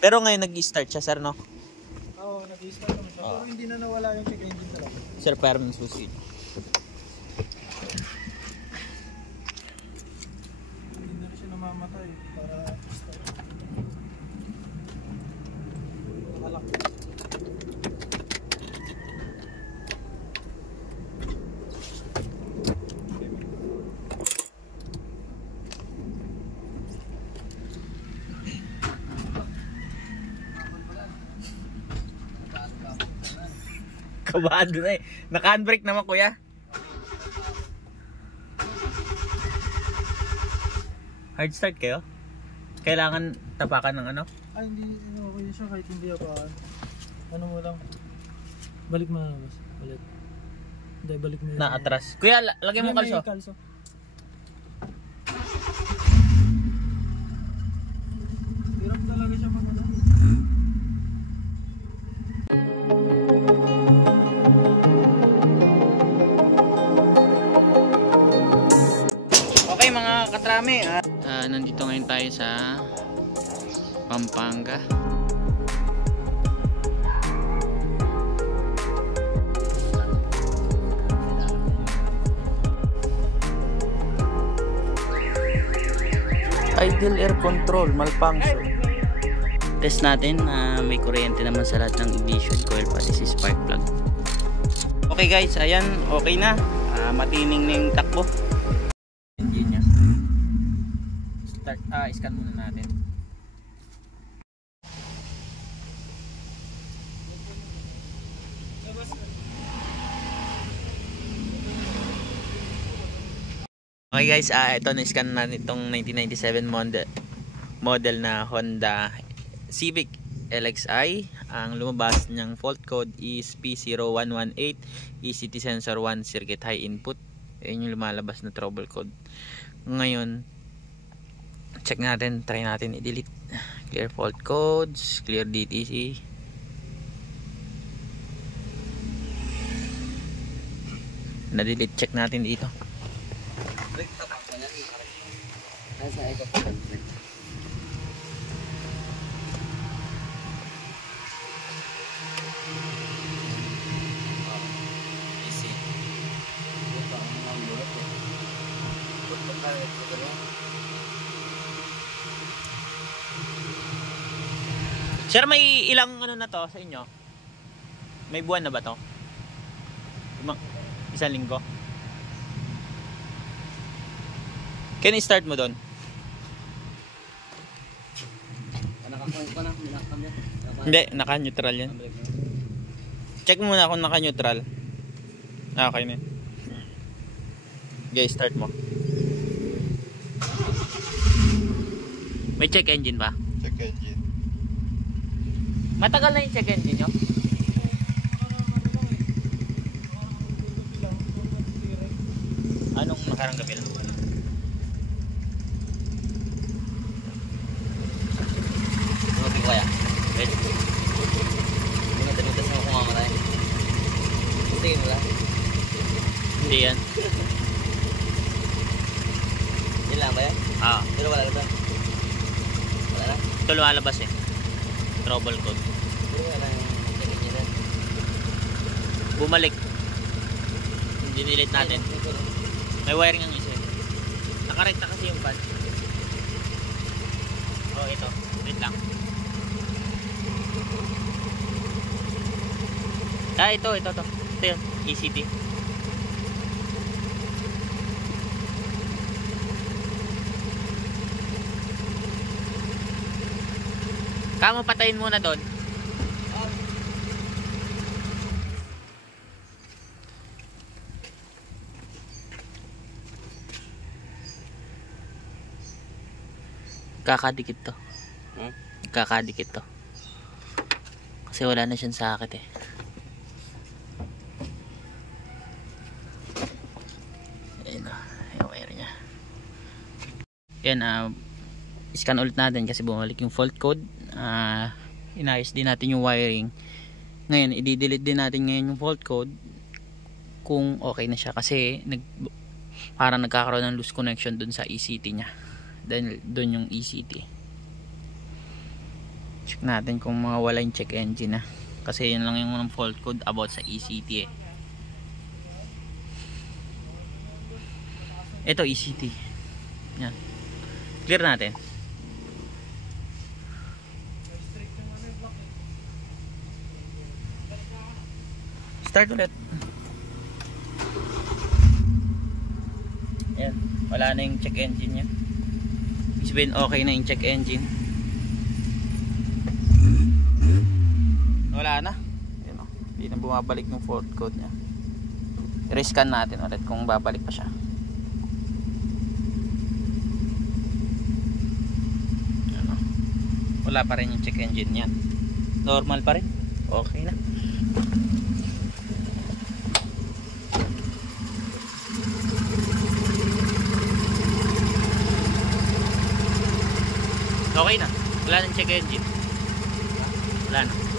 Pero ngayon nag-start siya, sir, no? Oo, nag-start naman siya. Pero hindi na nawala yung check engine talaga. Sir, parang susi. Hindi na siya namamatay para start. Nakalak. Kabado na eh. Naka-handbrake naman, kuya. Hard start kayo? Kailangan tapakan ng ano? Ay, hindi. Okay siya kahit hindi apa. Ano mo lang. Balik mo na mas. Balik. Hindi, balik mo yun. Na atras. Kuya, lagyan mo kalso. Kalso. Hirap talaga siya mag-ano. Okay mga katrami, nandito ngayon tayo sa Pampanga. Idle air control malfunction. Test natin na may kuryente naman sa lahat ng ignition coil pati si spark plug. Okay guys, ayan, okay na. Matining na yung takbo. Engine niya. Start, scan muna natin. Okay guys, ito na-scan na itong 1997 model na Honda Civic LXi. Ang lumabas niyang fault code is P0118, ECT sensor 1 circuit high input. Ayun yung lumalabas na trouble code. Ngayon, check natin, try natin i-delete. Clear fault codes, clear DTC. Na-delete, check natin dito. Sir, may ilang ano na to sa inyo? May buwan na ba to? Isang linggo? Can I start mo doon? Hindi, naka-neutral yan. Check muna kung naka-neutral. Okay na. Okay, start mo. May check engine ba? Check engine. Matagal na yung check engine nyo? Anong nakarang gabi lang? Tumabi ko kaya? Wait. Hindi nga talutas mo kung mamatay. Tingin mo lang? Hindi yan. Yan lang ba yan? Pero wala na ba? Wala na? Ito lumalabas eh. Trouble code. Pero wala yung check engine na. Bumalik. Dinilit natin. May wiring ang isa. Nakarekta kasi yung pad. Oh, ito. Wait lang. Ito. Ito yun. ECT. Kamo patayin muna doon. Kakadikit to. Kakadikit to. Kasi wala na siyang sakit eh. Ayan o. Yung wire niya. Yan, scan ulit natin kasi bumalik yung fault code. Inayos din natin yung wiring. Ngayon, i-delete din natin ngayon yung fault code kung okay na siya kasi parang nagkakaroon ng loose connection dun sa ECT niya. Dahil dun yung ECT. check natin kung mawala yung check engine na. Kasi yun lang yung fault code about sa ECT eh. Ito ECT. Yan. Clear natin. Start ulit. Yan. Wala na yung check engine niya. Ibig sabihin okay na yung check engine. Wala na. Yan o. Hindi na bumabalik yung fault code niya. I-rescan natin ulit kung babalik pa siya. Yan o. Wala pa rin yung check engine niya. Normal pa rin. Okay na. Okay na. Wala nang check engine. Wala na.